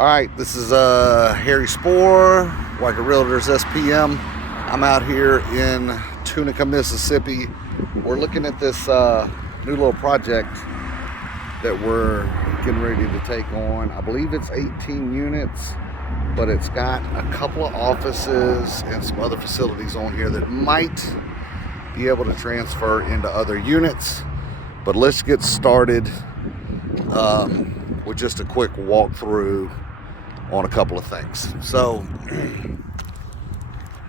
All right, this is Harry Spohr, Wacker Realtors SPM. I'm out here in Tunica, Mississippi. We're looking at this new little project that we're getting ready to take on. I believe it's 18 units, but it's got a couple of offices and some other facilities on here that might be able to transfer into other units. But let's get started with just a quick walkthrough on a couple of things. So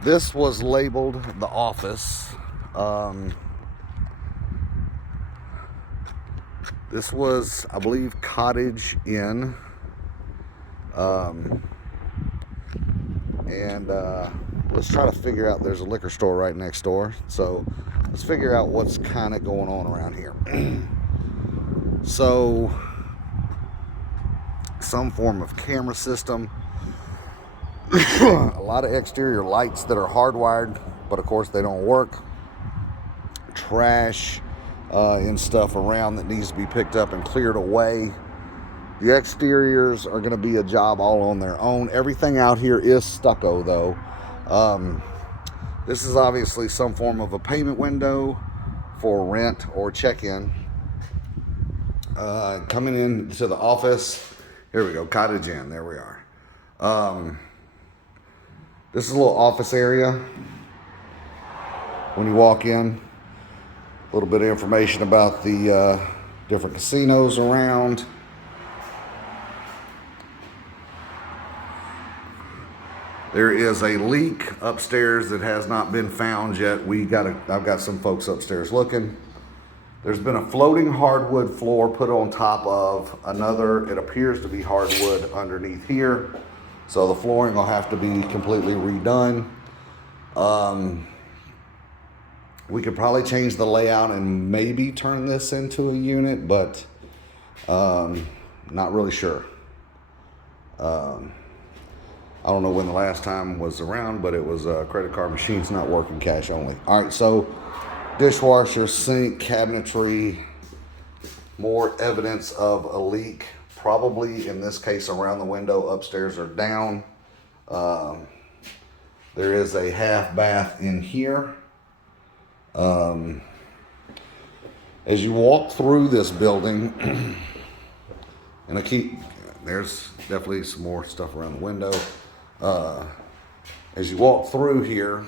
this was labeled the office. This was, I believe, Cottage Inn. Let's try to figure out, there's a liquor store right next door. So let's figure out what's kind of going on around here. So some form of camera system. A lot of exterior lights that are hardwired, but of course they don't work. Trash and stuff around that needs to be picked up and cleared away. The exteriors are going to be a job all on their own. Everything out here is stucco though. This is obviously some form of a payment window for rent or check-in. Coming into the office, here we go, Cottage Inn, there we are. This is a little office area. When you walk in, a little bit of information about the different casinos around. There is a leak upstairs that has not been found yet. I've got some folks upstairs looking. There's been a floating hardwood floor put on top of another, it appears to be hardwood underneath here. So the flooring will have to be completely redone. We could probably change the layout and maybe turn this into a unit, but not really sure. I don't know when the last time was around, but it was credit card machines not working, cash only. All right, so dishwasher, sink, cabinetry, more evidence of a leak. Probably in this case around the window, upstairs or down. There is a half bath in here. As you walk through this building, and there's definitely some more stuff around the window. As you walk through here,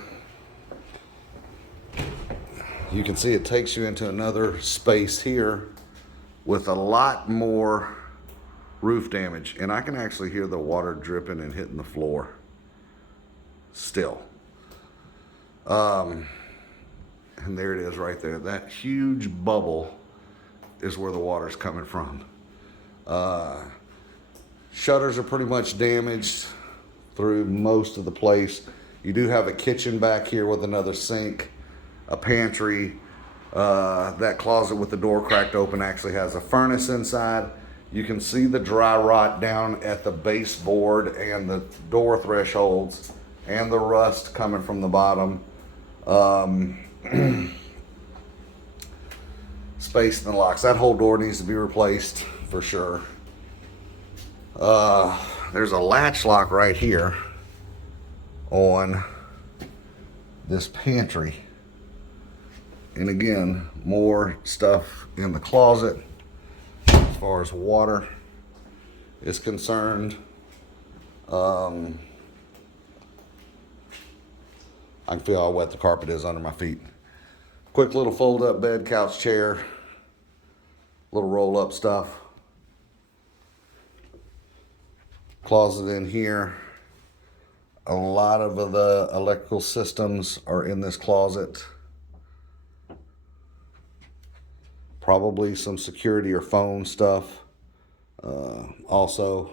you can see it takes you into another space here with a lot more roof damage. And I can actually hear the water dripping and hitting the floor still. And there it is right there. That huge bubble is where the water's coming from. Shutters are pretty much damaged through most of the place. You do have a kitchen back here with another sink, a pantry. That closet with the door cracked open actually has a furnace inside. You can see the dry rot down at the baseboard and the door thresholds and the rust coming from the bottom. Space in the locks. That whole door needs to be replaced for sure. There's a latch lock right here on this pantry. And again, more stuff in the closet as far as water is concerned. I can feel how wet the carpet is under my feet. Quick little fold up bed, couch, chair, little roll up stuff. Closet in here. A lot of the electrical systems are in this closet. Probably some security or phone stuff. Also,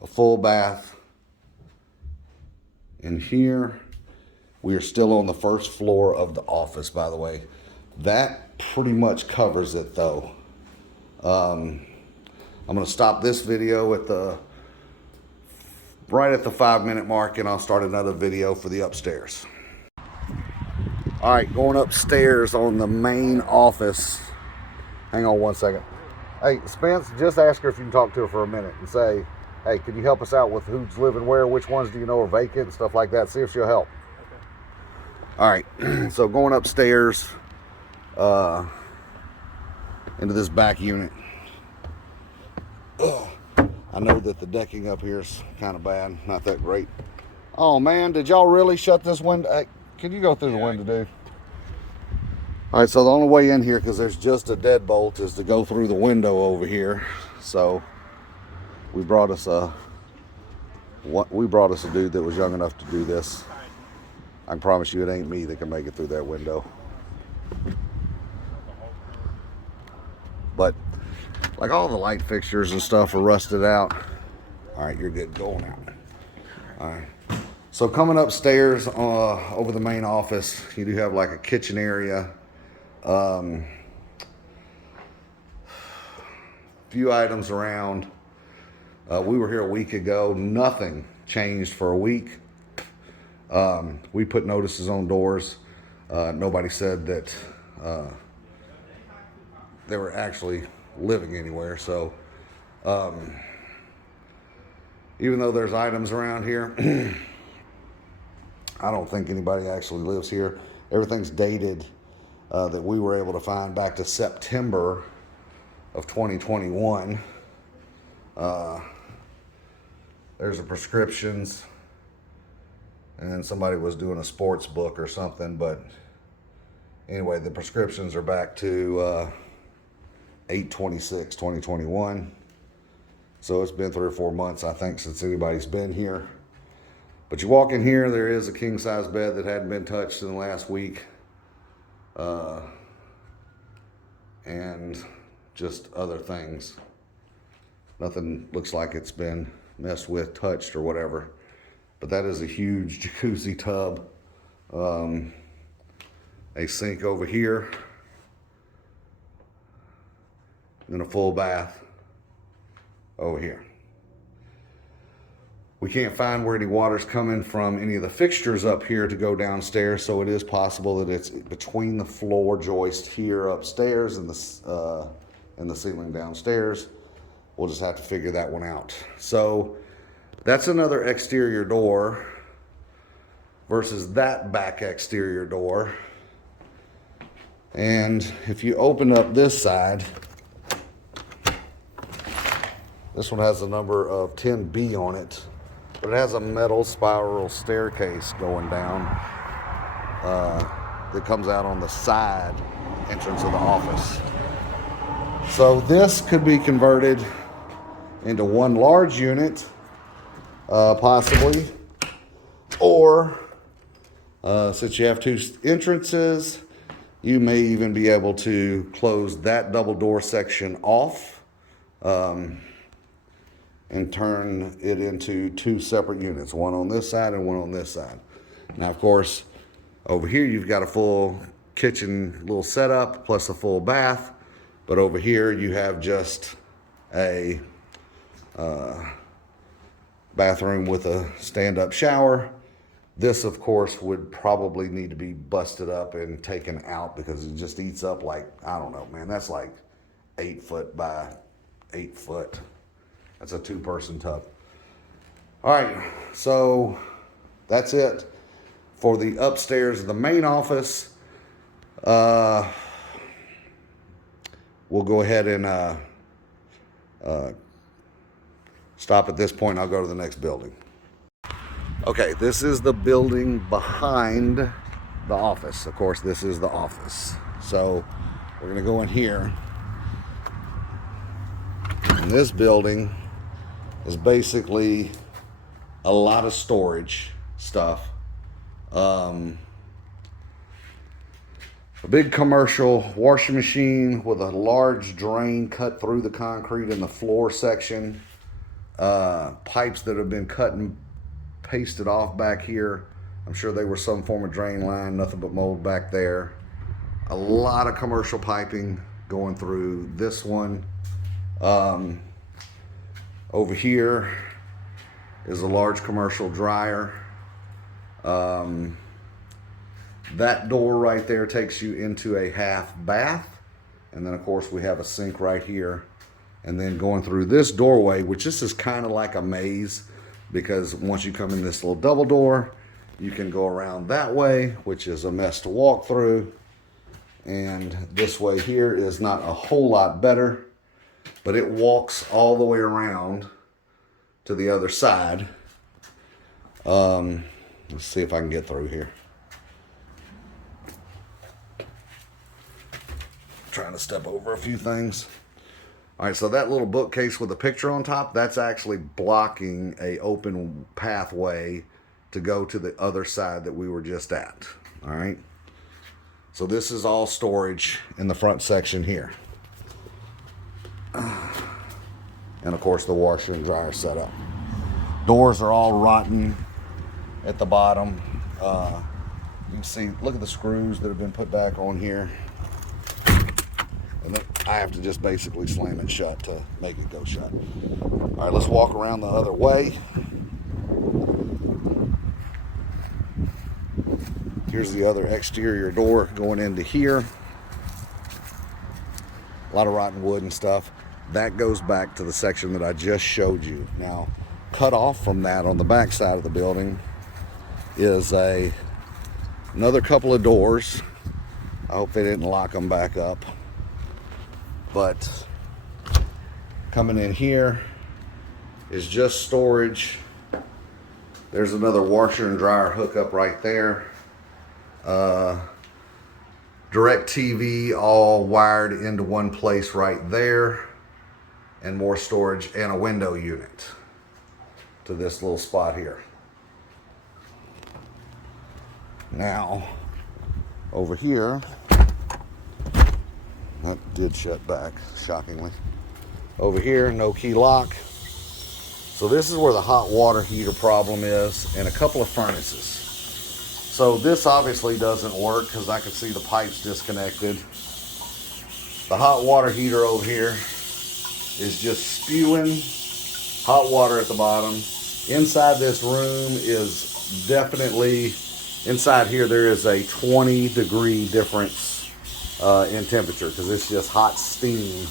a full bath in here. We are still on the first floor of the office, by the way. That pretty much covers it though. I'm gonna stop this video right at the 5-minute mark, and I'll start another video for the upstairs. All right, going upstairs on the main office. Hang on one second. Hey, Spence, just ask her if you can talk to her for a minute and say, hey, can you help us out with who's living where, which ones do you know are vacant, and stuff like that. See if she'll help. Okay. All right, so going upstairs into this back unit. I know that the decking up here is kind of bad, not that great. Oh man, did y'all really shut this window? Hey, can you go through the window, dude? All right, so the only way in here, because there's just a deadbolt, is to go through the window over here. So we brought us a dude that was young enough to do this. I can promise you it ain't me that can make it through that window. But like all the light fixtures and stuff are rusted out. All right, you're good. Going out. All right. So coming upstairs over the main office, you do have like a kitchen area. Few items around. We were here a week ago. Nothing changed for a week. We put notices on doors. Nobody said that they were actually living anywhere. So even though there's items around here, I don't think anybody actually lives here. Everything's dated that we were able to find back to September of 2021. There's the prescriptions, and somebody was doing a sports book or something, but anyway, the prescriptions are back to 8/26/2021. So it's been 3 or 4 months, I think, since anybody's been here. But you walk in here, there is a king size bed that hadn't been touched in the last week. And just other things. Nothing looks like it's been messed with, touched, or whatever. But that is a huge jacuzzi tub. A sink over here. And then a full bath over here. We can't find where any water's coming from any of the fixtures up here to go downstairs, so it is possible that it's between the floor joist here upstairs and the ceiling downstairs. We'll just have to figure that one out. So that's another exterior door versus that back exterior door. And if you open up this side, this one has the number of 10B on it. But it has a metal spiral staircase going down that comes out on the side entrance of the office. So this could be converted into one large unit, possibly. Or, since you have 2 entrances, you may even be able to close that double door section off. And turn it into 2 separate units, one on this side and one on this side. Now, of course, over here you've got a full kitchen little setup plus a full bath, but over here you have just a bathroom with a stand-up shower. This, of course, would probably need to be busted up and taken out because it just eats up like, I don't know, man, that's like 8 foot by 8 foot. That's a 2-person tub. All right, so that's it for the upstairs of the main office. We'll go ahead and stop at this point. I'll go to the next building. Okay, this is the building behind the office. Of course, this is the office. So we're gonna go in here. And this building is basically a lot of storage stuff. A big commercial washing machine with a large drain cut through the concrete in the floor section. Pipes that have been cut and pasted off back here. I'm sure they were some form of drain line, nothing but mold back there. A lot of commercial piping going through this one. Over here is a large commercial dryer. That door right there takes you into a half bath. And then of course we have a sink right here and then going through this doorway, which this is kind of like a maze, because once you come in this little double door, you can go around that way, which is a mess to walk through. And this way here is not a whole lot better, but it walks all the way around to the other side. Let's see if I can get through here. Trying to step over a few things. All right, so that little bookcase with a picture on top, that's actually blocking a open pathway to go to the other side that we were just at. All right. So this is all storage in the front section here. And of course the washer and dryer setup. Doors are all rotten at the bottom. You can see, look at the screws that have been put back on here. And then I have to just basically slam it shut to make it go shut. All right, let's walk around the other way. Here's the other exterior door going into here. A lot of rotten wood and stuff. That goes back to the section that I just showed you. Now, cut off from that on the back side of the building is another couple of doors. I hope they didn't lock them back up. But coming in here is just storage. There's another washer and dryer hookup right there. Direct TV all wired into one place right there, and more storage and a window unit to this little spot here. Now over here, that did shut back, shockingly. Over here, no key lock. So this is where the hot water heater problem is, and a couple of furnaces. So this obviously doesn't work because I can see the pipes disconnected. The hot water heater over here is just spewing hot water at the bottom. Inside this room is definitely, inside here there is a 20-degree difference in temperature because it's just hot steam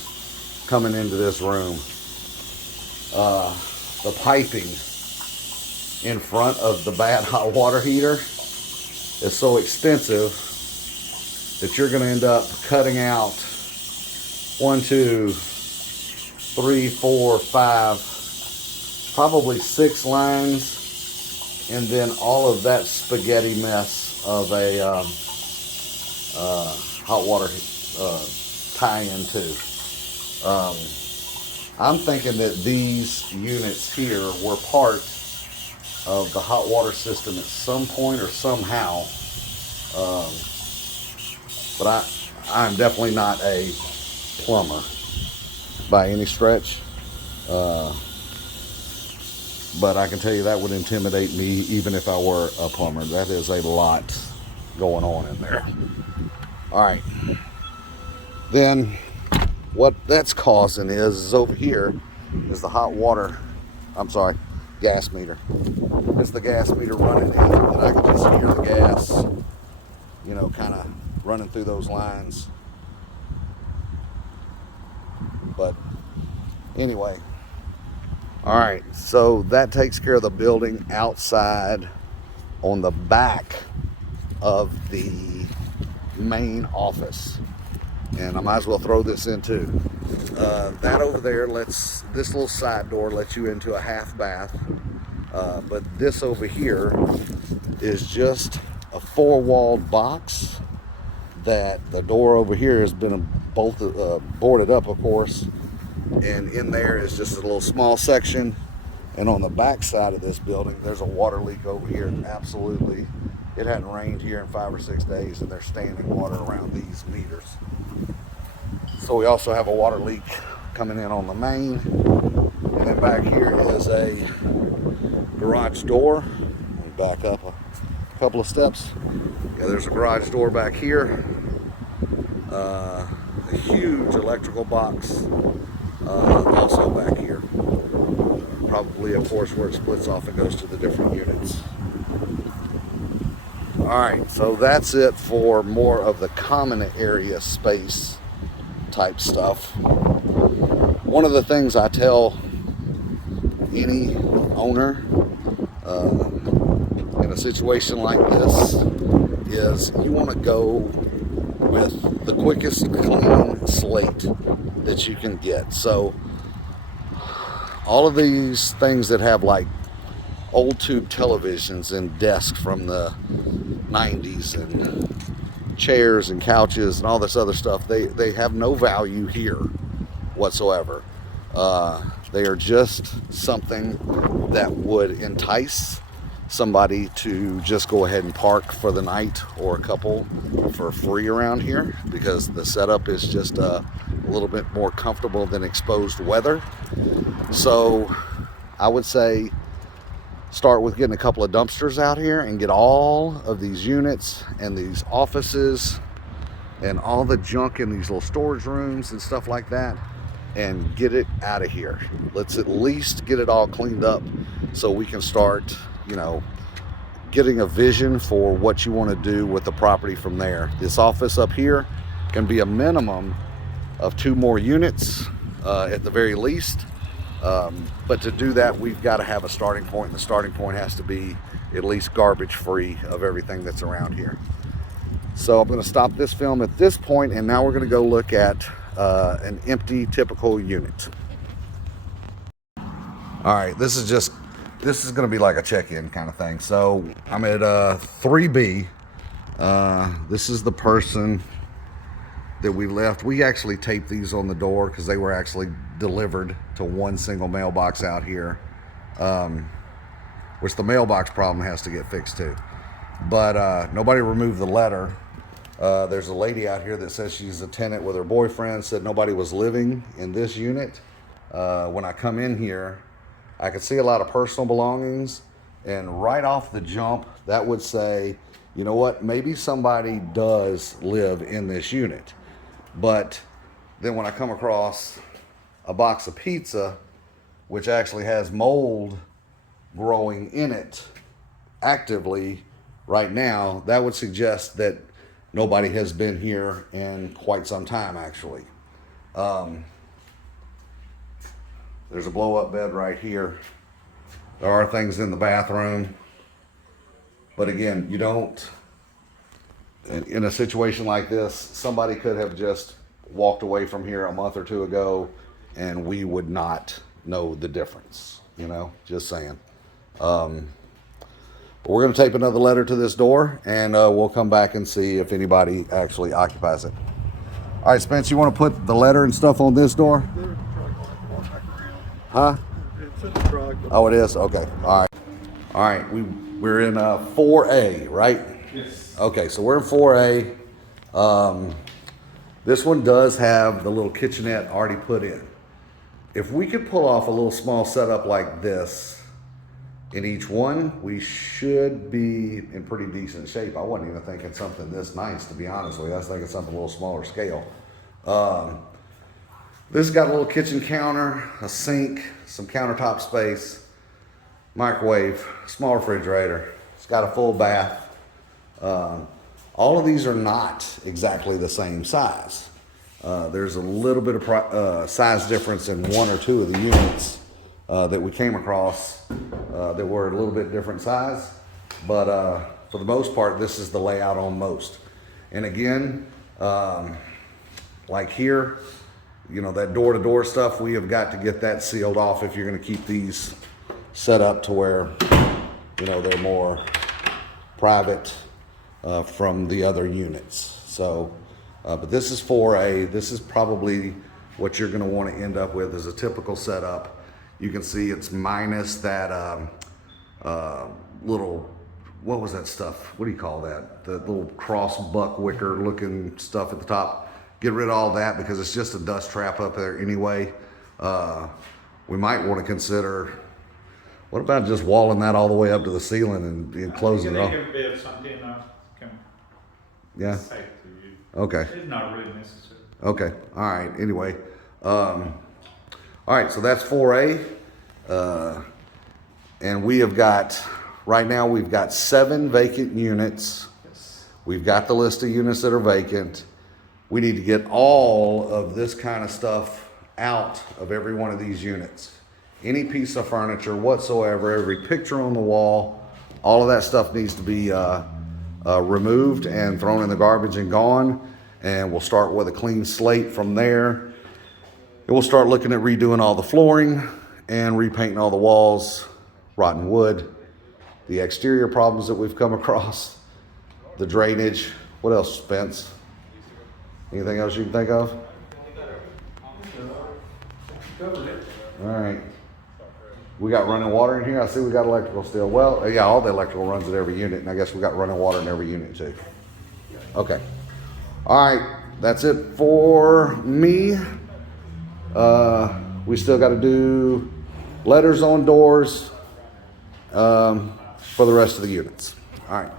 coming into this room. The piping in front of the bad hot water heater is so extensive that you're going to end up cutting out 1, 2, 3, 4, 5, probably 6 lines, and then all of that spaghetti mess of a hot water tie-in too. I'm thinking that these units here were part of the hot water system at some point or somehow, but I'm definitely not a plumber by any stretch, but I can tell you that would intimidate me even if I were a plumber. That is a lot going on in there. All right, then what that's causing is over here is the hot water, gas meter. It's the gas meter running in, and I can just hear the gas, kind of running through those lines. But anyway, all right, so that takes care of the building outside on the back of the main office. And I might as well throw this in too. That over there this little side door lets you into a half bath. But this over here is just a 4-walled box that the door over here has been boarded up, of course. And in there is just a little small section. And on the back side of this building, there's a water leak over here. Absolutely. It hadn't rained here in 5 or 6 days, and there's standing water around these meters. So we also have a water leak coming in on the main. And then back here is a garage door. Let me back up a couple of steps. Yeah, there's a garage door back here. A huge electrical box also back here. Probably, of course, where it splits off and goes to the different units. Alright, so that's it for more of the common area space type stuff. one of the things I tell any owner in a situation like this is you want to go with the quickest clean slate that you can get. So all of these things that have like old tube televisions and desks from the 90s and chairs and couches and all this other stuff, they have no value here whatsoever. They are just something that would entice somebody to just go ahead and park for the night, or a couple for free around here, because the setup is just a little bit more comfortable than exposed weather. So I would say start with getting a couple of dumpsters out here and get all of these units and these offices and all the junk in these little storage rooms and stuff like that, and get it out of here. Let's at least get it all cleaned up so we can start, you know, getting a vision for what you want to do with the property from there. This office up here can be a minimum of 2 more units at the very least. But to do that, we've got to have a starting point, and the starting point has to be at least garbage free of everything that's around here. So I'm going to stop this film at this point, and now we're going to go look at an empty typical unit. All right, this is going to be like a check-in kind of thing. So I'm at 3B. This is the person that we left. We actually taped these on the door because they were actually delivered to one single mailbox out here, which the mailbox problem has to get fixed too. But nobody removed the letter. There's a lady out here that says she's a tenant with her boyfriend, said nobody was living in this unit. When I come in here, I could see a lot of personal belongings, and right off the jump, that would say, you know what, maybe somebody does live in this unit. But then when I come across a box of pizza, which actually has mold growing in it actively right now, that would suggest that nobody has been here in quite some time, actually. There's a blow-up bed right here. There are things in the bathroom. But again, you don't, in a situation like this, somebody could have just walked away from here a month or 2 ago and we would not know the difference, you know, just saying. But we're going to tape another letter to this door, and we'll come back and see if anybody actually occupies it. All right, Spence, you want to put the letter and stuff on this door? Huh? It's in the truck. Oh, it is? Okay. All right. All right. We're in 4A, right? Yes. Okay, so we're in 4A. This one does have the little kitchenette already put in. If we could pull off a little small setup like this in each one, we should be in pretty decent shape. I wasn't even thinking something this nice, to be honest with you. I was thinking something a little smaller scale. This has got a little kitchen counter, a sink, some countertop space, microwave, small refrigerator. It's got a full bath. All of these are not exactly the same size. There's a little bit of size difference in 1 or 2 of the units that we came across that were a little bit different size. But for the most part, this is the layout on most. And again, like here, you know, that door-to-door stuff, we have got to get that sealed off if you're going to keep these set up to where, you know, they're more private from the other units. So, but this is 4A. This is probably what you're going to want to end up with as a typical setup. You can see it's minus that little, what was that stuff? What do you call that? The little cross buck wicker looking stuff at the top. Get rid of all that because it's just a dust trap up there anyway. We might want to consider, what about just walling that all the way up to the ceiling and closing it off? Yeah. Okay. It's not really necessary. Okay. All right. Anyway. All right. So that's 4A. And we have got, right now we've got 7 vacant units. Yes. We've got the list of units that are vacant. We need to get all of this kind of stuff out of every one of these units. Any piece of furniture whatsoever, every picture on the wall, all of that stuff needs to be removed and thrown in the garbage and gone. And we'll start with a clean slate from there. And we'll start looking at redoing all the flooring and repainting all the walls, rotten wood, the exterior problems that we've come across, the drainage. What else, Spence? Anything else you can think of? All right. We got running water in here. I see we got electrical still. Well, yeah, all the electrical runs at every unit, and I guess we got running water in every unit too. Okay. All right, that's it for me. We still got to do letters on doors for the rest of the units. All right.